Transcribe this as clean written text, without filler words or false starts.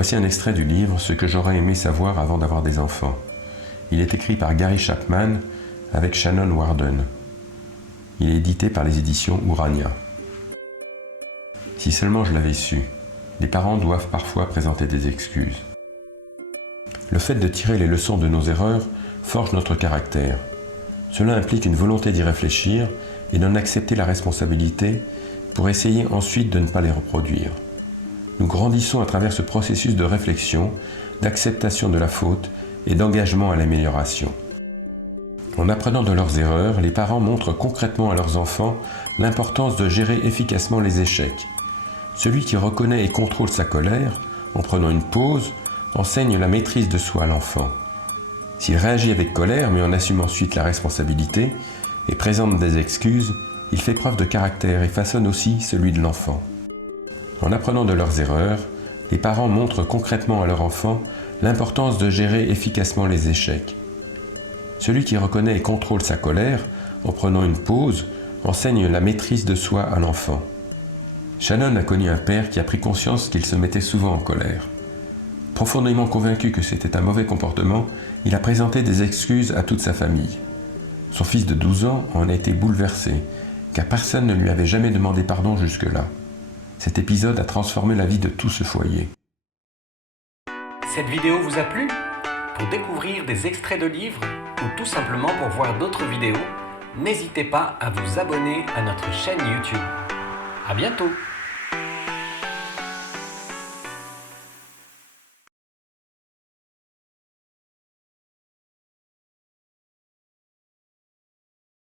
Voici un extrait du livre « Ce que j'aurais aimé savoir avant d'avoir des enfants ». Il est écrit par Gary Chapman avec Shannon Warden. Il est édité par les éditions Urania. Si seulement je l'avais su, les parents doivent parfois présenter des excuses. Le fait de tirer les leçons de nos erreurs forge notre caractère. Cela implique une volonté d'y réfléchir et d'en accepter la responsabilité pour essayer ensuite de ne pas les reproduire. Nous grandissons à travers ce processus de réflexion, d'acceptation de la faute et d'engagement à l'amélioration. En apprenant de leurs erreurs, les parents montrent concrètement à leurs enfants l'importance de gérer efficacement les échecs. Celui qui reconnaît et contrôle sa colère, en prenant une pause, enseigne la maîtrise de soi à l'enfant. S'il réagit avec colère mais en assume ensuite la responsabilité et présente des excuses, il fait preuve de caractère et façonne aussi celui de l'enfant. En apprenant de leurs erreurs, les parents montrent concrètement à leur enfant l'importance de gérer efficacement les échecs. Celui qui reconnaît et contrôle sa colère, en prenant une pause, enseigne la maîtrise de soi à l'enfant. Shannon a connu un père qui a pris conscience qu'il se mettait souvent en colère. Profondément convaincu que c'était un mauvais comportement, il a présenté des excuses à toute sa famille. Son fils de 12 ans en a été bouleversé, car personne ne lui avait jamais demandé pardon jusque-là. Cet épisode a transformé la vie de tout ce foyer. Cette vidéo vous a plu ? Pour découvrir des extraits de livres ou tout simplement pour voir d'autres vidéos, n'hésitez pas à vous abonner à notre chaîne YouTube. À bientôt!